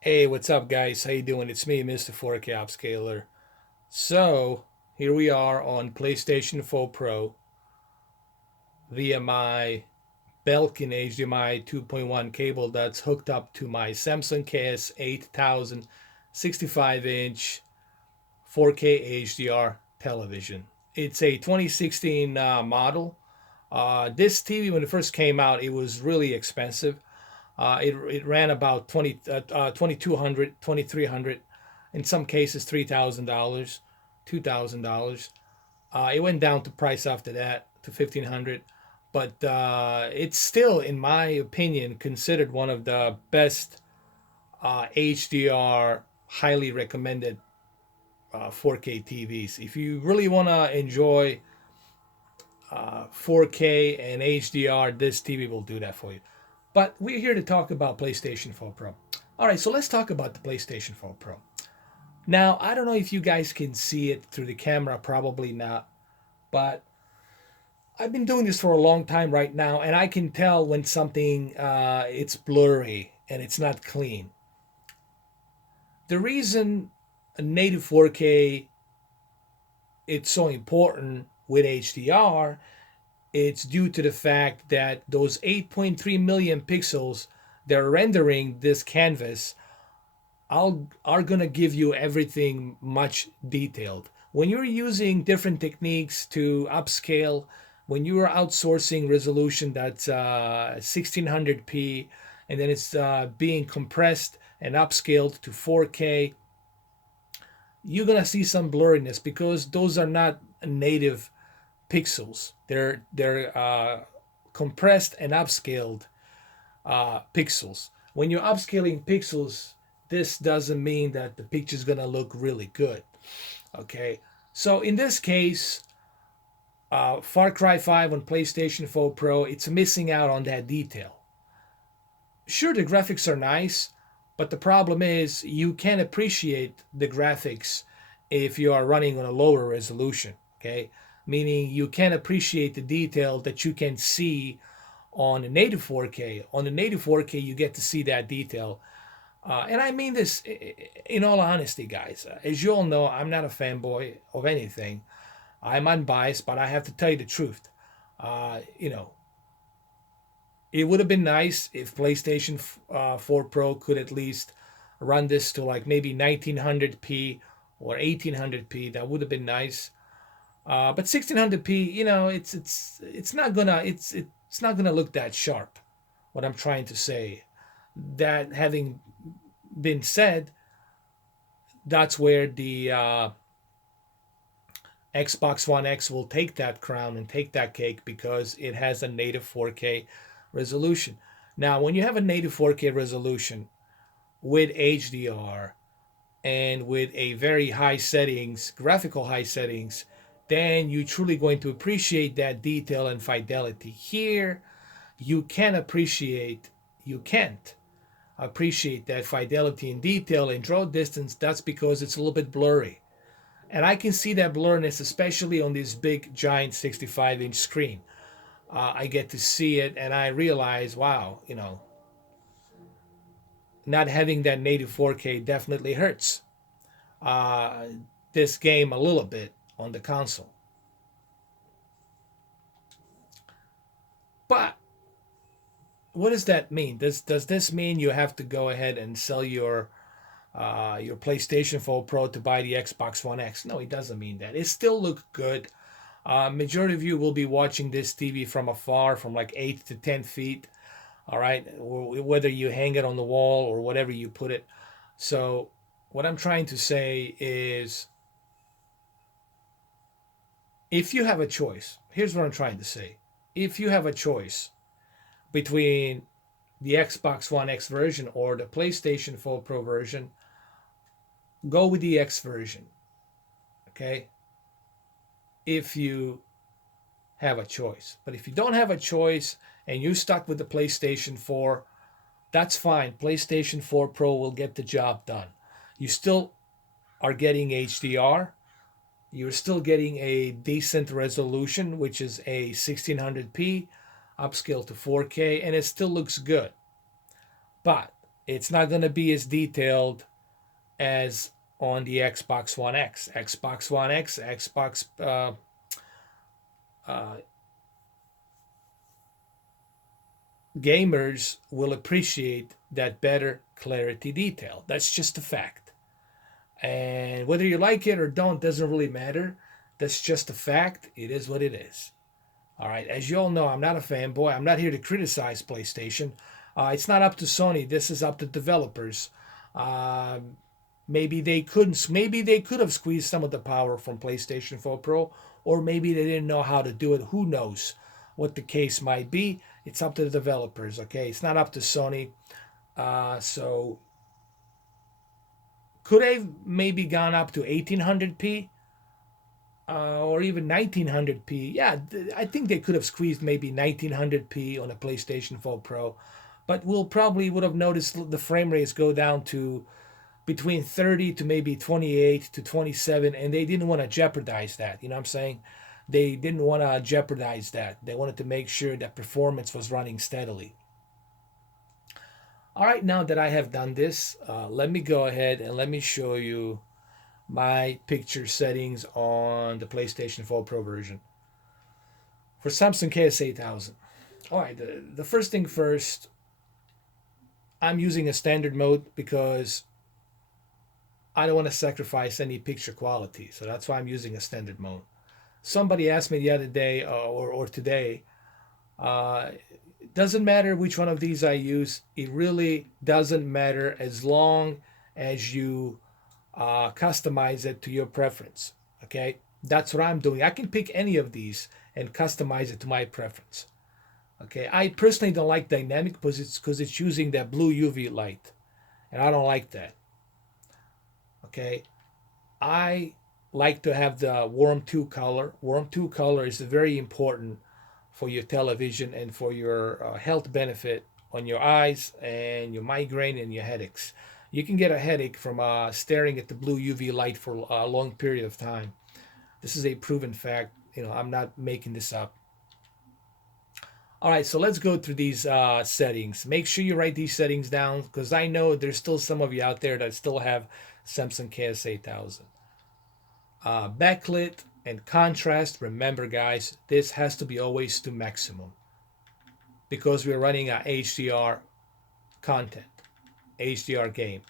Hey, what's up, guys? How you doing? It's me, Mr. 4K Upscaler. So, here we are on PlayStation 4 Pro via my Belkin HDMI 2.1 cable that's hooked up to my Samsung KS-8000 65-inch 4K HDR television. It's a 2016 model. This TV, when it first came out, it was really expensive. It ran about 2,200, 2,300, in some cases $3,000, $2,000. It went down to price after that to 1,500, but it's still, in my opinion, considered one of the best HDR, highly recommended 4K TVs. If you really want to enjoy 4K and HDR, this TV will do that for you. But we're here to talk about PlayStation 4 Pro. All right, so let's talk about the PlayStation 4 Pro. Now, I don't know if you guys can see it through the camera, probably not, but I've been doing this for a long time right now, and I can tell when something it's blurry and it's not clean. The reason a native 4K it's so important with HDR, it's due to the fact that those 8.3 million pixels they're rendering this canvas are going to give you everything much detailed. When you're using different techniques to upscale, when you are outsourcing resolution that's 1600p and then it's being compressed and upscaled to 4K, you're going to see some blurriness because those are not native pixels. They're compressed and upscaled pixels. When you're upscaling pixels, this doesn't mean that the picture's gonna look really good. Okay, so in this case, Far Cry 5 on PlayStation 4 Pro, it's missing out on that detail. Sure, the graphics are nice, but the problem is you can't appreciate the graphics if you are running on a lower resolution. Okay, meaning you can't appreciate the detail that you can see on the native 4K. On the native 4K, you get to see that detail. And I mean this in all honesty, guys. As you all know, I'm not a fanboy of anything. I'm unbiased, but I have to tell you the truth. Uh, you know, it would have been nice if PlayStation 4 Pro could at least run this to like maybe 1900p or 1800p. That would have been nice. But 1600p, it's not gonna it's not gonna look that sharp. What I'm trying to say. That having been said, that's where the Xbox One X will take that crown and take that cake because it has a native 4K resolution. Now, when you have a native 4K resolution with HDR and with a very high settings, graphical high settings, then you're truly going to appreciate that detail and fidelity. Here, you can't appreciate that fidelity and detail and draw distance. That's because it's a little bit blurry. And I can see that blurriness, especially on this big, giant 65-inch screen. I get to see it and I realize, wow, not having that native 4K definitely hurts uh, this game a little bit on the console. But what does that mean? Does this mean you have to go ahead and sell your PlayStation 4 Pro to buy the Xbox One X? No, it doesn't mean that. It still looks good. Majority of you will be watching this TV from afar, from like 8 to 10 feet. All right, whether you hang it on the wall or whatever you put it. So, what I'm trying to say is, if you have a choice, here's what I'm trying to say. If you have a choice between the Xbox One X version or the PlayStation 4 Pro version, go with the X version. Okay, if you have a choice. But if you don't have a choice and you're stuck with the PlayStation 4, that's fine. PlayStation 4 Pro will get the job done. You still are getting HDR. You're still getting a decent resolution, which is a 1600p upscale to 4K, and it still looks good. But It's not going to be as detailed as on the Xbox One X. Xbox One X, Xbox uh, gamers will appreciate that better clarity detail. That's just a fact. And whether you like it or don't doesn't really matter. That's just a fact. It is what it is. All right. As you all know, I'm not a fanboy. I'm not here to criticize PlayStation. It's not up to Sony. This is up to developers. Maybe they couldn't. Maybe they could have squeezed some of the power from PlayStation 4 Pro, or maybe they didn't know how to do it. Who knows what the case might be? It's up to the developers. Okay, it's not up to Sony. So could they maybe gone up to 1800p or even 1900p? Yeah, I think they could have squeezed maybe 1900p on a PlayStation 4 Pro, but we'll probably would have noticed the frame rates go down to between 30 to maybe 28 to 27, and they didn't want to jeopardize that. You know what I'm saying? They didn't want to jeopardize that. They wanted to make sure that performance was running steadily. All right, now that I have done this, let me go ahead and let me show you my picture settings on the PlayStation 4 Pro version for Samsung KS-8000. All right, the first thing first, I'm using a standard mode because I don't want to sacrifice any picture quality. So that's why I'm using a standard mode. Somebody asked me the other day or today, it doesn't matter which one of these I use. It really doesn't matter as long as you customize it to your preference. Okay, that's what I'm doing. I can pick any of these and customize it to my preference. Okay, I personally don't like dynamic because it's using that blue UV light, and I don't like that. Okay, I like to have the warm 2 color. Warm 2 color is very important for your television and for your health benefit on your eyes and your migraine and your headaches. You can get a headache from staring at the blue UV light for a long period of time. This is a proven fact. You know, I'm not making this up. All right, so let's go through these settings. Make sure you write these settings down because I know there's still some of you out there that still have Samsung KS-8000. Backlit and contrast. Remember, guys, this has to be always to maximum because we're running a HDR content, HDR game.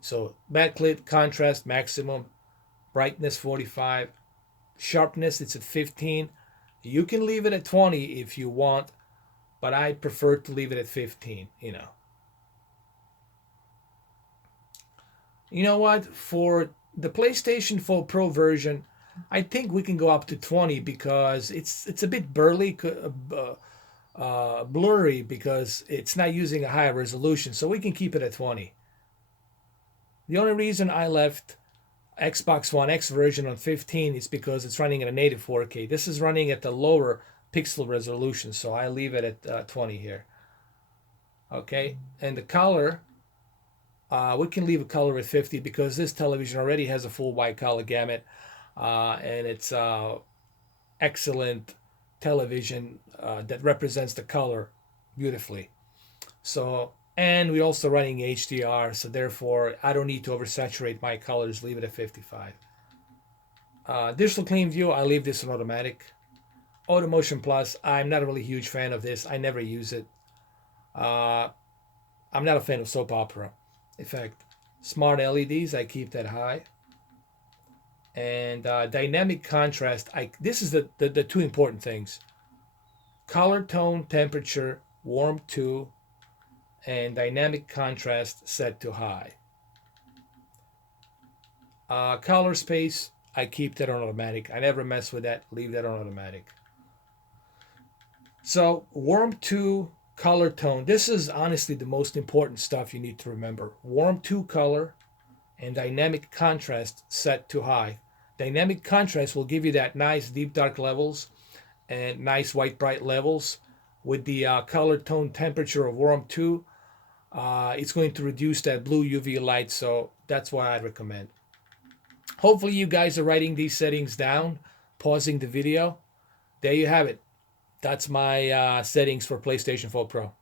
So backlit, contrast, maximum, brightness 45, sharpness it's at 15. You can leave it at 20 if you want, but I prefer to leave it at 15, you know. You know what? For the PlayStation 4 Pro version, I think we can go up to 20 because it's a bit blurry because it's not using a higher resolution, so we can keep it at 20. The only reason I left Xbox One X version on 15 is because it's running at a native 4K. This is running at the lower pixel resolution, so I leave it at 20 here. Okay, and the color, we can leave a color at 50 because this television already has a full wide color gamut, and it's excellent television that represents the color beautifully. So, and we're also running HDR, so therefore I don't need to oversaturate my colors. Leave it at 55. Digital Clean View, I leave this on automatic. Auto Motion Plus, I'm not a really huge fan of this. I never use it. I'm not a fan of soap opera. In fact, smart LEDs, I keep that high. And dynamic contrast, this is the two important things. Color, tone, temperature, warm 2, and dynamic contrast set to high. Color space, I keep that on automatic. I never mess with that. Leave that on automatic. So warm 2, color tone. This is honestly the most important stuff you need to remember. Warm 2 color and dynamic contrast set to high. Dynamic contrast will give you that nice deep dark levels and nice white bright levels. With the color tone temperature of warm 2, it's going to reduce that blue UV light, so that's what I'd recommend. Hopefully you guys are writing these settings down, pausing the video. There you have it. That's my settings for PlayStation 4 Pro.